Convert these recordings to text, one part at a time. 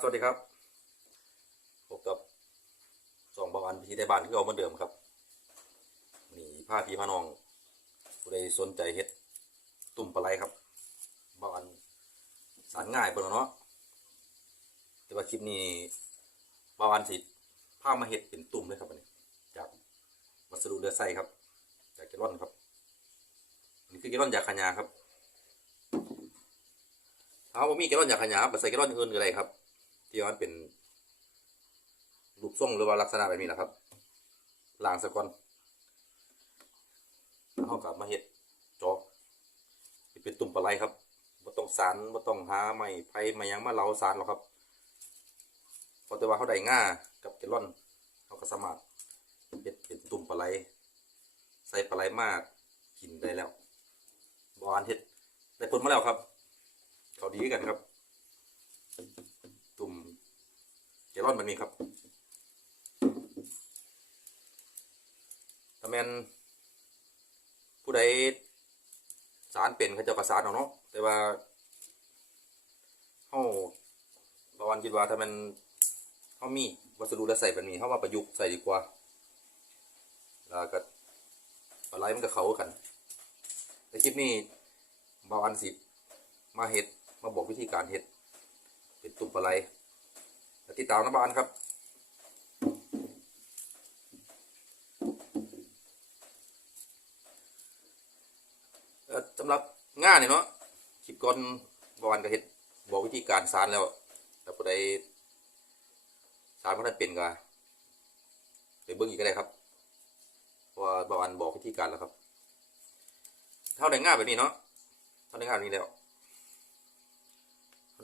สวัสดีครับพบกับสองบางวันที่ได้บ้านที่เราเหมือนเดิมครับนี่ผ้าพีพานองผู้ใดสนใจเฮ็ดตุ่มปลาไหลครับบางวันสารง่ายเปิดเนาะแต่ว่าคลิปนี้บางวันสิผ้ามาเฮ็ดเป็นตุ่มเลยครับอันนี้จากวัสดุเดือไส้ครับ จากแกลอนครับนี่คือแกลอนจากขยาครับถ้าว่ามีแกลอนอยากขยายไปใส่แกลลอนอื่นก็ได้ครับ ที่มันเป็นรูปทรงหรือว่าลักษณะแบบนี้นะครับล้างสะก่อนเอากลับมาเฮ็ดจอกเป็นตุ่มปลาไหลครับบ่ต้องสารบ่ต้องหาไม้ไผ่ไม้ยังมาเหลาสารหรอกครับเพราะแต่ว่าเขาได้ง่ากับแกลลอนเขาก็สามารถเฮ็ดเป็นตุ่มปลาไหลใส่ปลาไหลมากกินได้แล้วบออันเฮ็ดได้ผลมาแล้วครับ เขาดีกันครับ ตุ่มเกลอนมันมีครับถ้าแมนผู้ใดสารเป็นเขาจะประสานเอาเนาะแต่ว่าเฮาบางวันคิดว่าถ้ามันเฮามีวัสดุและใส่แบบนี้เฮามาประยุกต์ใส่ดีกว่า แล้วก็ปลาไหลมันก็เข้ากันในคลิปนี้บาวันสิมาเฮ็ดมาบอกวิธีการเฮ็ด เป็นตุ่มปลาไหลแล้วติดตามนบานครับสำหรับง่าเนี่ยเนาะคลิปก่อนบวันก็เฮ็ดบอกวิธีการสารแล้วแต่ผู้ใดสารบ่ทันเป็นก็ไปเบิ่งอีกก็ได้ครับว่าบวันบอกวิธีการแล้วครับ เท่าได้ง่าแบบนี้เนาะเท่าได้ง่าแบบนี้แล้ว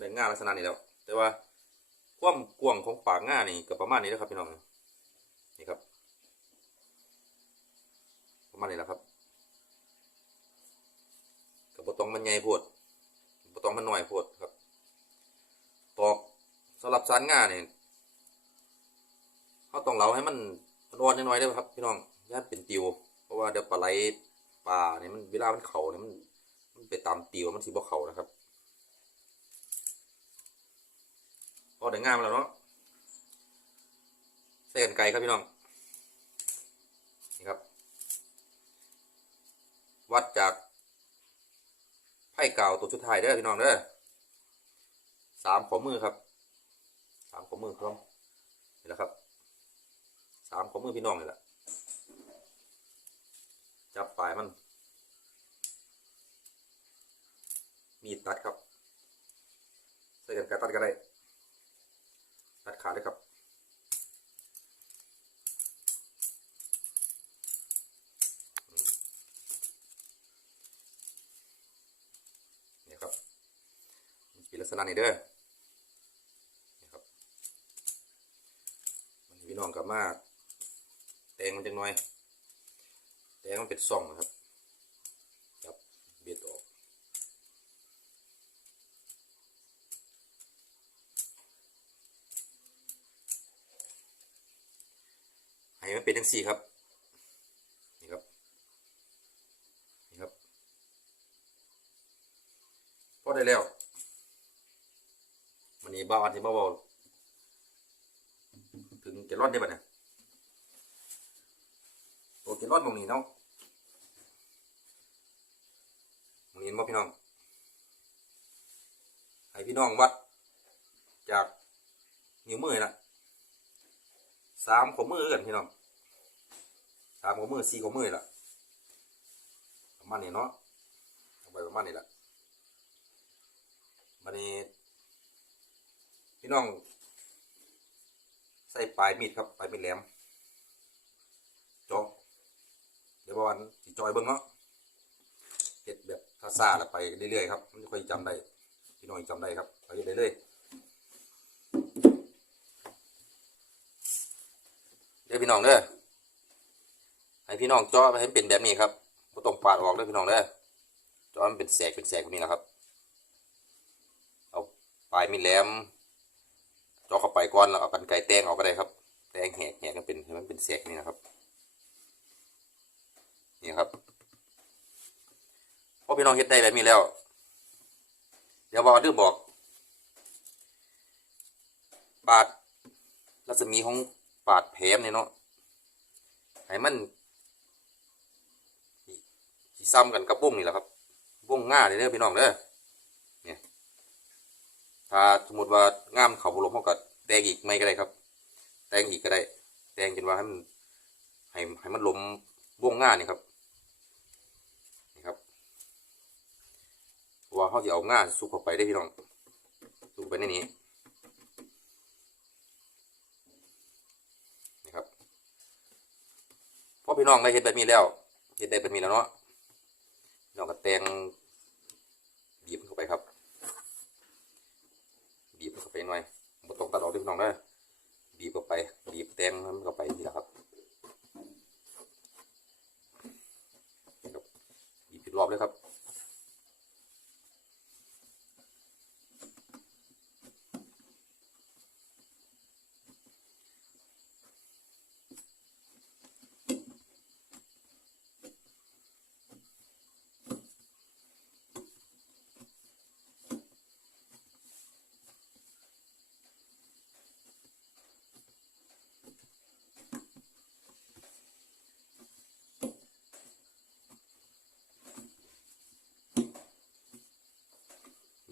ได้ง่าลักษณะนี้แล้ว แต่ว่าความกว้างของปากง่านี่ก็ประมาณนี้นะครับพี่น้องนี่ครับ ประมาณนี้แหละครับกับบตองมันใหญ่โพดบตองมันหน้อยโพดครับ ตอกสำหรับสารง่าเนี่ยเขาต้องเหลาให้มันมันอนน้อยๆได้ครับ พี่น้องอย่าเป็นติว เพราะว่าเดี๋ยวปลาไหลปลาเนี่ยมันเวลามันเข่าเนี่ยมันมันไปตามติวมันสีบ่เข่านะครับ พ อได้งามแล้วเนาะใส่กันไก่ครับพี่น้องนี่ครับ วัดจากไพ่เก่าตัวชุดไทยเด้อพี่น้องเด้อสามขอมือครับสามขอมือครับนี่แหละครับสามขอมือพี่น้องนี่แหละจับปลายมัน มีตัดครับใส่กันไก่ตัดก็ได้ ตัดขาเลยครับนี่ครับมันเป็นลักษณะนี้เด้อนี่ครับมันพี่น้องกับมากแตงมันจังหน่อยแตงมันเป็นซ่องนะครับจับเบียดออก ให้มันเป็นทั้งสี่ครับ นี่ครับ นี่ครับ พอได้แล้วมันนี้บ้าวันที่มาบอกถึงเกล็ดรอนได้ป่ะเนี่ยตัวเกล็ดรอนตรงนี้เนาะตรงนี้เห็นบ่พี่น้อง ให้พี่น้องวัดจากนิ้วมือนะ สามขอมือกันพี่น้องสามขอมือสี่ขอมือละประมาณนี้เนาะเอาไปประมาณนี้ละบันนี้ พี่น้อง ใส่ปลายมีดครับปลายมีดแหลมเจาะเดี๋ยววันสิจอยเบิ้งเนาะเก็ดแบบซาๆแล้วไปเรื่อยๆครับมันจะค่อยจำได้พี่น้องจำได้ครับไปเรื่อยๆ ดี๋ยวพี่น้องเด้อให้พี่น้องเจาะให้เป็นแบบนี้ครับบ่ต้องปาดออกเลยพี่น้องเด้อเจาะมันเป็นแสกเป็นแสกแบบนี้นะครับ เอาปลายมีแหลมเจาะเข้าไปก่อนแล้วเอากันไก่แตงออกก็ได้ครับ แตงแหกแหกมันเป็นให้มันเป็นแสกนี่นะครับนี่ครับพอพี่น้องเฮ็ดได้แบบนี้แล้ว เดี๋ยวบอกลืมบอกปาดรัศมีของ ปาดแผลเนี่ยเนาะให้มันสิซ้ำกันกับวงนี่แหละครับวงง่าเลยเด้อพี่น้องเด้อเนี่ยถ้าสมมติว่าง่ามเขาบรมเขาก็แตงอีกไม่ก็ได้ครับ แตงอีกก็ได้ แตงจนว่าให้มันให้ให้มันล้มวงง่านี่ครับนี่ครับว่าเขาจะเอาง่าซุกเข้าไปได้พี่น้องซุกไปในนี้นี่ครับ พี่น้องได้เห็นแบบนี้แล้วเห็นได้แบบนี้แล้วเนาะน้องก็แตงบีบเข้าไปครับ บีบเข้าไปหน่อยบ่ต้องตัดออกที่พี่น้องได้บีบเข้าไปบีบแตงมันเข้าไปนี่แหละครับนี่ครับบีบผิดรอบเลยครับ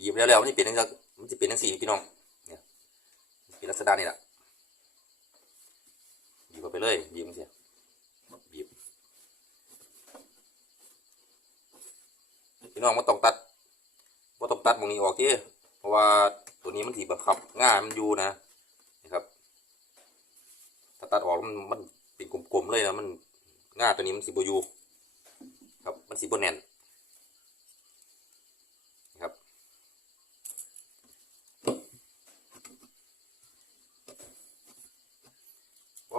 บีบแล้วแล้วมันจะเป็นจังมันจะเป็นจังสี่พี่น้องเนี่ยเป็นลักษณะนี่แหละบีบไปเลยบีบมันเสียบีบพี่น้องมันต้องตัดว่าต้องตัดตรงนี้ออกที่เพราะว่าตัวนี้มันถีบังคับง่ายมันอยู่นะนะครับถ้าตัดออกมันมันเป็นกลมๆเลยนะมันง่าตัวนี้มันสิบอยู่ครับมันสิบแน่นนะครับ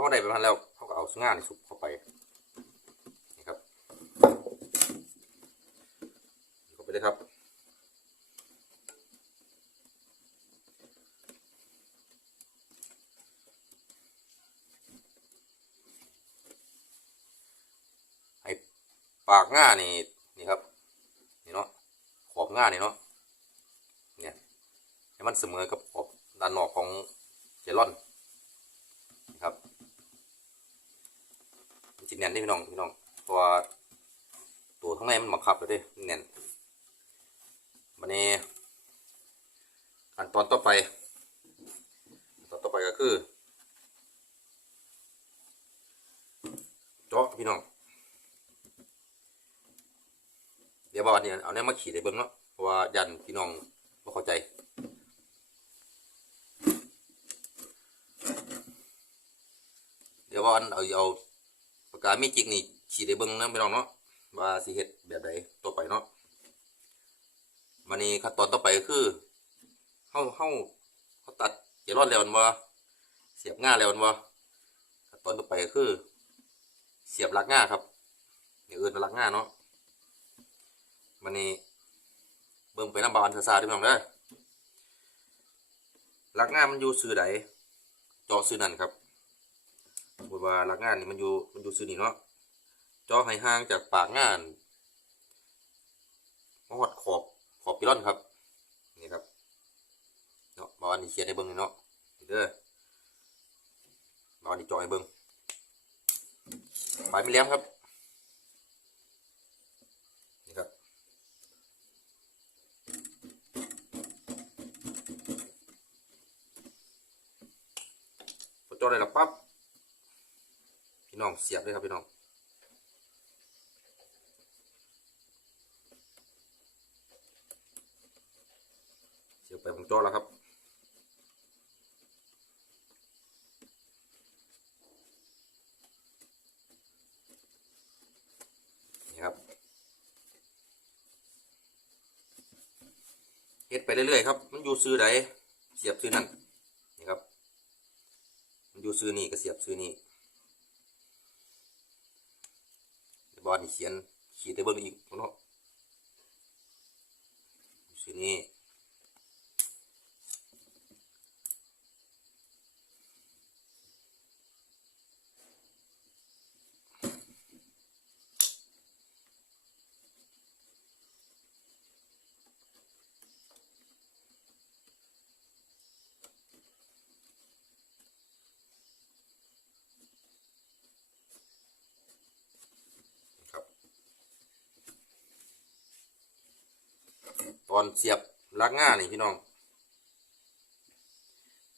เพราได้ประมาณแล้วเขาก็เอาง่าในสุกเข้าไปนี่ครับเข้าไปเลยครับให้ปากง่านี่นี่ครับนี่เนาะขอบง่านี่เนาะเนี่ยให้มันเสมอกับขอบด้านนอกของเจลอนนะครับ มั แน่นนี่พี่น้องพี่น้องเพราะว่าตัวข้างในมันบังคับเลยด้มันแน่นมันนี้ขั้นตอนต่อไปขั้นตอนต่อไปก็คือเจาะพี่น้องเดี๋ยวว่าวันนี้เอาเนี่ยมาขีดให้เบิ่งเนาะเพราะว่ายันพี่น้องบ่เข้าใจเดี๋ยวว่าอันเอาเอา ปากามีจิกนี่ขีดให้เบิ่งนะพี่น้องเนาะว่าสิเฮ็ดแบบใดต่อไปเนาะวันนี้ขั้นตอนต่อไปก็คือเฮาเฮาเฮาตัดเจลอนแล้วม่นบ่เสียบง่าแล้วม่นบ่ขั้นตอนต่อไปก็คือ เสียบหลักง่าครับอย่างอื่นเป็นหลักง่าเนาะมันนี่เบิ่งไปน้ำบานซาซาด้วยพี่น้องเด้อลักง่ามันอยู่ซื้อใดจาะซื้อนั่นครับ บทว่าลักงานนี่มันอยู่มันอยู่ซื้อนี่เนาะจาะให้ห่างจากปากงานมาหอดขอบขอบปิลอนครับนี่ครับเนาะบานนี่เขียนให้เบิ่งเนาะเด้อบานนี่จาะให้เบิ่งปลายไม่แหลมครับนี่ครับพอจอได้แล้วปั๊บ พี่น้องเสียบเลยครับพี่น้องเสียบไปผมจอแล้วครับนะครับเฮ็ดไปเรื่อยๆครับ มันอยู่ซื้อใดเสียบซื้อนั่นนี่ครับ มันอยู่ซื้อนี่ก็เสียบซื้อนี่เดี๋ยว บอลเขียนขีดได้เบิ้งอีกเนาะอยู่ซื้อนี้ อนเสียบลักง่านี่พี่น้อง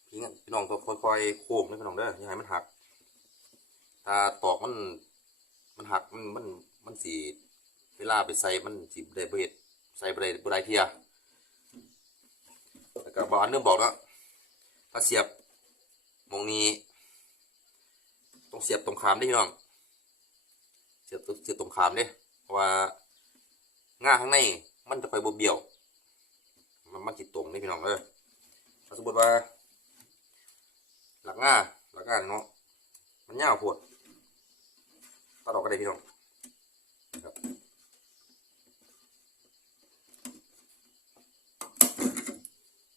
พี่น้องพี่น้องต้องค่อยๆโค้งนะพี่น้องเด้อย่าให้มันหัก ถ้าตอกมันมันหักมันมันมันสีเวลาไปใส่มันสีได้เบ็ดใส่บ่ได้บได้เทียแล้วก็บางอันเริ่มบอกแล้วถ้าเสียบมองนี้ต้องเสียบตรงขามเด้พี่น้องเสียบเสียบตรงขามเด้เพราะว่าง่าข้างในมันจะไปบ่เบี้ยว มันจิตตรงนี่พี่น้องเออถ้าสมมติว่า หลักง่าหลักง่าเนาะมันยาวปวดตัดออกก็ได้พี่น้องครับ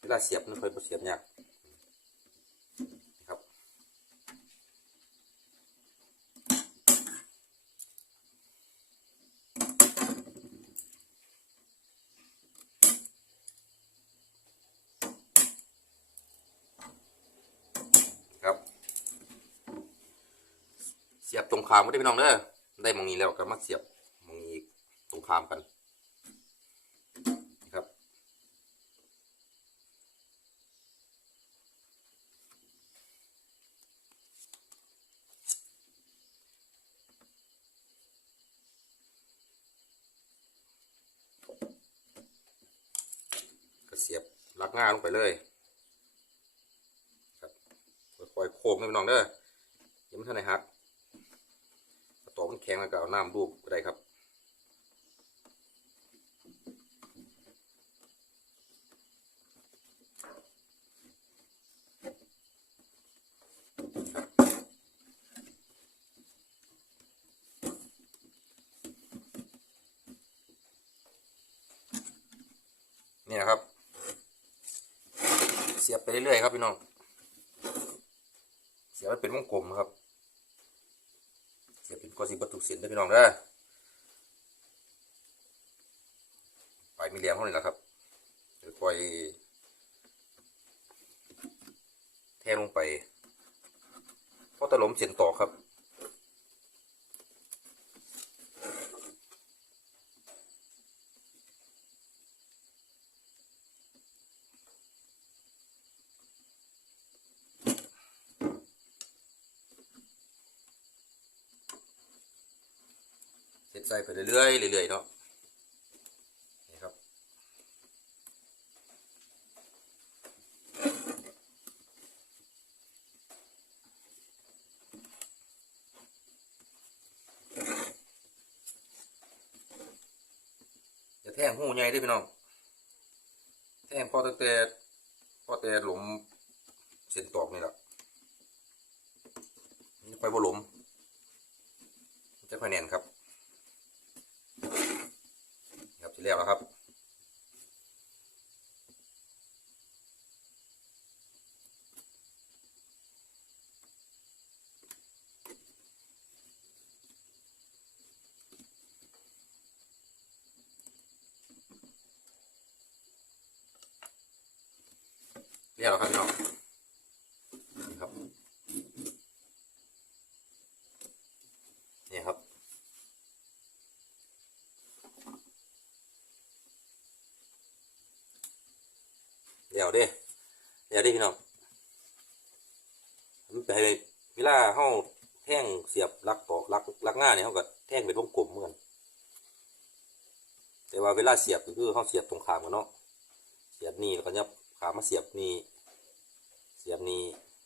เวลาเสียบมันค่อยเสียบยาก ครับ เสียบตรงขามก็ได้พี่น้องเด้อได้มองนี้แล้วก็มาเสียบมองนี้ตรงขามกันนะครับ ก็เสียบลักง่าลงไปเลย ค่อยโค้งนะพี่น้องเด้อยังไม่ทันไหนฮักตอมันแข็งแล้วก็เอาน้ำรูปก็ได้ครับเนี่ยครับ เสียบไปเรื่อยๆครับพี่น้อง เสียบให้เป็นวงกลมครับ เสียเป็นก้อนสีประตูเสียนได้พี่น้องได้อไปมีเหลี่ยมเท่านี้แหละครับเดี๋ยวปล่อยแทงลงไปเพราะตะลมเสียนต่อครับ ใส่ไปเรื่อยๆเรื่อยๆเนาะนี่ครับจะแท่งหูใหญ่ด้วยพี่น้องแท่งพอตั้งแต่พอแต่หลุมเส้นตอกนี่แหละนี่ไปบ่หลุมจะค่อยแน่นครับ ครับ ที่แล้วแล้วครับ เรียกแล้วครับพี่น้องนี่ครับ นี่ครับ เดี๋ยวเด้เดี๋ยวเด้พี่น้องมันไปเวลาเฮาแท่งเสียบลักตอกลักลักง่าเนี่ยเฮาก็แท่งเป็นวงกลมเหมือนกันแต่ว่าเวลาเสียบก็คือเฮาเสียบตรงขามกันเนาะเสียบนี่แล้วก็ยับขามาเสียบนี่เสียบนี่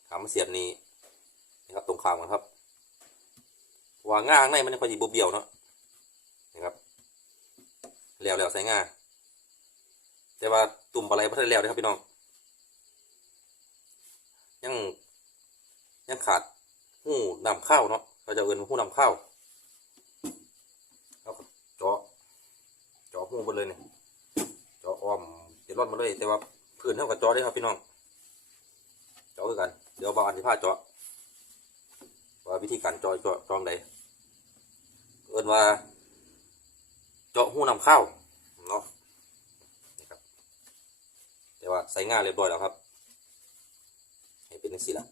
ขามาเสียบนี่นะครับตรงขามกันครับว่าง่าข้างในมันยังพอดีบเบี้ยวเนาะนะครับแล้วแล้วใส่ง่า แต่ว่าตุ่มปลาไหลพัทแล้วนะครับพี่น้อง ยังยังขาดหู้นำข้าวเนาะเราจะเอินหู้นำข้าวแล้วก็เจาะเจาะหูไปเลยเนี่ยเจาะอ้อมเดี๋ยวรอดมาเลย แต่ว่าพื้นเท่ากับเจาะได้ครับพี่น้อง เจาะคือกัน เดี๋ยวบางอันที่พลาเจาะว่าวิธีการเจาะเจาะจองใดเอินว่า เจาะหู้นำข้าวเนาะ แต่ว่าใส่ง่านเรียบร้อยแล้วครับ ให้เป็นสีละ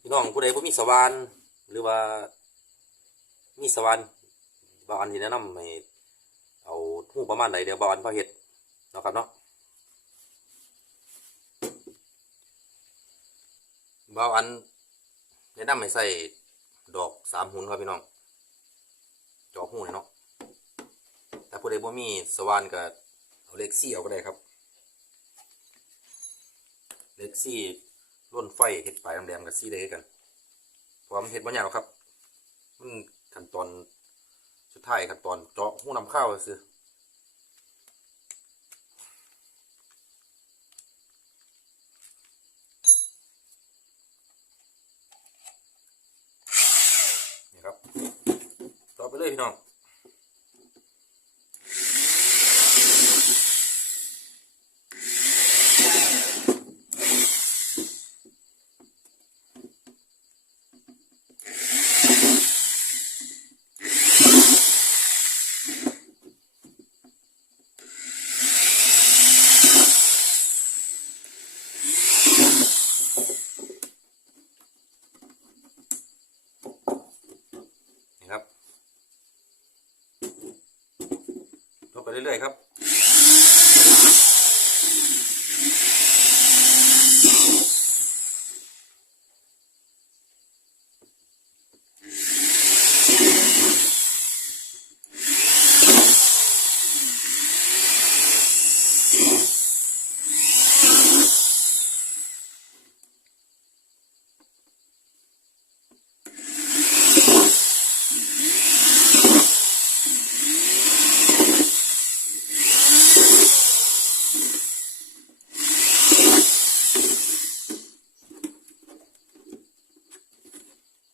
พี่น้องผู้ใดผู้มีสว่านหรือว่ามีสว่านบบ่าอันที่แนะนำให้เอาหูประมาณไหนเดี๋ยวบาวอันพอเฮ็ดเนาะครับเนาะบาอันแนะนำให้ใส่ดอกสามหุ่นครับพี่น้องจอกหูนี่เนาะ แต่ผู้ใดบ่มีสว่านก็เอาเล็กซี่เอาก็ได้ครับ เล็กซี่ล้นไฟเห็ดปลายแหลมๆกับซี่ได้กันเพราะว่ามันเห็ดบ่ยากหรอกครับ มันขั้นตอนสุดท้ายขั้นตอนเจาะหูน้ำข้าวซื้อนี่ครับ ต่อไปเลยพี่น้อง นี่ครับต่อไปเรื่อยๆครับ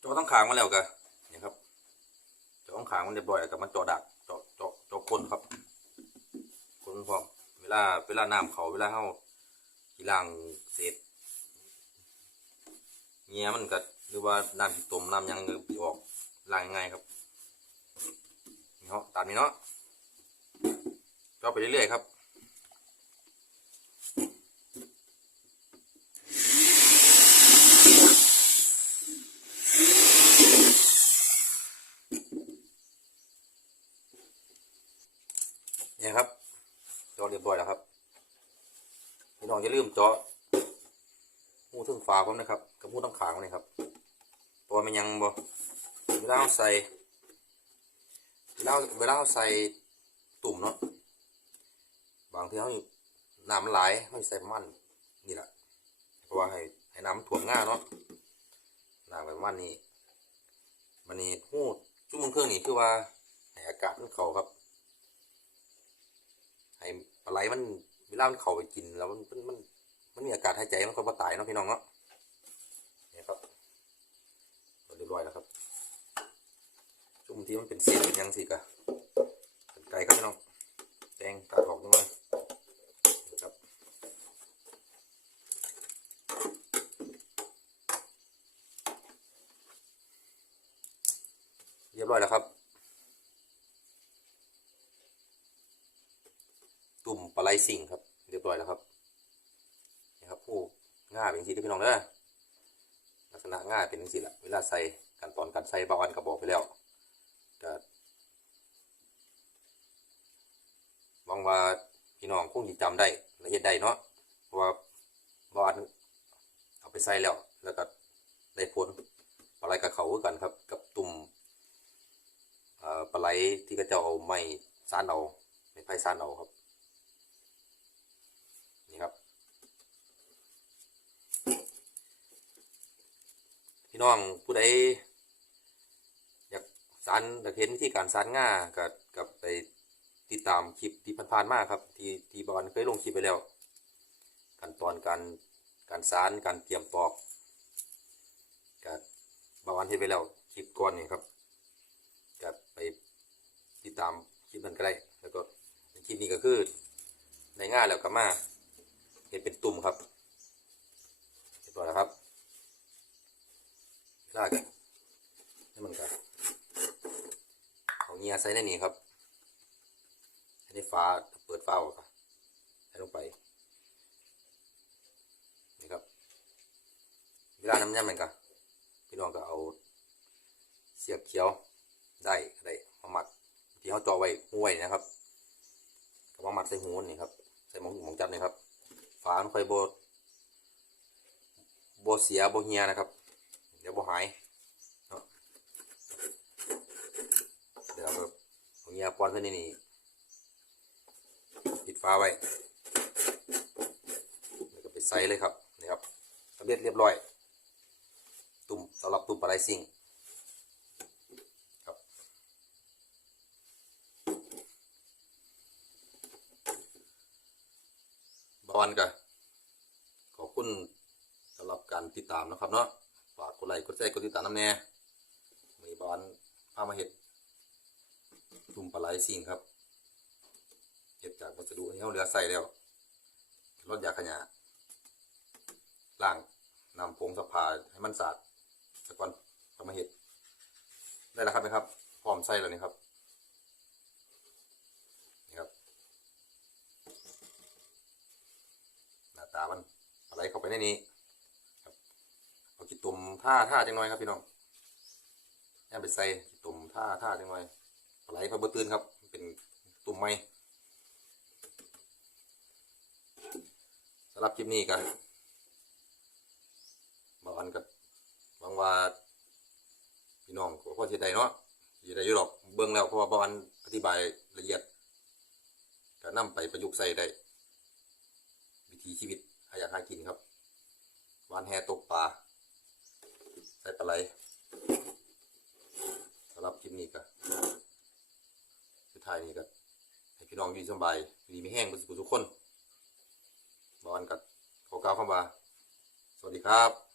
เจาะต้องขาง มาแล้วกันนี่ครับเจาะต้องขางมันเรียบร้อยกับมันเจาะดักเจาะเจาะเจาะก้นครับก้นพร้อมเวลาเวลาน้ำเขาเวลาเฮาที่ล้างเศษเงี้ยมันก็หรือว่าน้ำที่ต้มน้ำยังก็สิออกล้างง่ายครับนี่เนาะตามนี้เนาะเจาะไปเรื่อยๆครับเจาะเรียบร้อยแล้วครับพี่น้องอย่าลืมเจาะหูถึงฝาผมนะครับ กับหูต้องขางนี่ครับเพราะว่ามันยังบ่เวลาเราใส่เวลาเวลาเราใส่ตุ่มเนาะบางทีเขาน้ำมันไหลเขาใส่มันนี่แหละเพราะว่าให้ให้น้ำถ่วงง่าเนาะน้ำประมาณนี้มันนี่หูจุ่มเครื่องนี่คือว่าให้อากาศมันเข้าครับให้ปลาไหลมันเวลามันเข้าไปกินแล้วมันมัน มันมีอากาศหายใจมันก็บ่ตายเนาะพี่น้องเนาะนี่ครับเรียบร้อยแล้วครับจุ่มที่มันเป็นเศษเป็นยังสิกะเป็นไก่ครับพี่น้องแตงตัดออกด้วยครับเรียบร้อยแล้วครับตุ่มปลาไหลสิ่งครับ เรียบร้อยแล้วครับ ง่าเป็นสีที่พี่น้องเด้อลักษณะง่าเป็นสีละเวลาใส่กันตอนการใส่บาวันก็บอกไปแล้วก็หวังว่าพี่น้องคงจะจำได้ละเอียดได้เนาะว่าบาวันเอาไปใส่แล้วแล้วก็ได้ผลปลาไหลกับเขากันครับ กับตุ่มปลาไหลที่ก็จะเอาไม้ซานเอาไม้ไผ่ซานเอาครับนี่ครับ พี่น้องผู้ใดอยากสารอยากเห็นวิธีการสารง่ากับกับไปติดตามคลิปที่ผ่านๆมาครับ ที่ที่บอลเคยลงคลิปไปแล้วขั้นตอนการการสารการเตรียมปอกกับบอลเห็นไปแล้วคลิปก่อนนี่ครับกับไปติดตามคลิปนั้นก็ได้แล้วก็คลิปนี้ก็คือในง่าแล้วก็มาเห็นเป็นตุ่มครับเรียบร้อยแล้วครับ ลากันให้มันกันเอาเงียใส่ในนี้ครับให้ได้ฟ้าเปิดฟ้าออกครับใส่ลงไปนี่ครับเวลาน้ำยำมันกันพี่น้องก็เอาเสียบเขียวได้ก็ได้มาหมักที่เขาจาะไว้ห้วยนะครับก็มามัดใส่หูนี่ครับใส่หมองหมองจับนี่ครับฝามันค่อยโบโบเสียโบเฮียนะครับ เดี๋ยวโบหายเนาะเดี๋ยวแบบเอาเฮียปอนขึ้นนี่นี่ปิดฝาไว้แล้วก็ไปใส่เลยครับนี่ครับสำเร็จเรียบร้อย ตุ่มสำหรับตุ่มปลาไหลซิ่งครับบวันก็ขอบคุณสำหรับการติดตามนะครับเนาะ ฝากกดไลค์กดแชร์กดติดตามน้ำแน่มีบวันพามาเห็ดตุ่มปลาไหลซิ่งครับเห็ดจากวัสดุที่เขาเหลือใส่แล้วลดยาขยะล้างนำผงสะพาให้มันสะอาดสักก่อนเอามาเห็ด ได้แล้วครับนะครับ พร้อมใส่แล้วนี่ครับ นี่ครับ หน้าตามันอะไรเข้าไปในนี้ เอากีตุ่มท่าท่าจังหน่อยครับพี่น้องแอบไปใส่กีตุ่มท่าท่าจังหน่อยอะไรเขาเบอตื่นครับ เป็นตุ่มไม้สำหรับคลิปนี้กันบางวันกับหวังว่าพี่น้องก็พอจะได้เนาะจะได้อยู่หรอกเบิ่งแล้วเพราะว่าบางวันอธิบายละเอียดก็นำไปประยุกต์ใส่ได้ วิถีชีวิตหาอยากหากินครับวานแหตกปลา ส่ปลาไหลสำหรับคลิปนี้ก็สุดท้ายนี้ก็ให้พี่น้องอยู่สบายดีไม่แห้งเป็นสุขทุกคนบอลกับขอกล่าวคำว่าสวัสดีครับ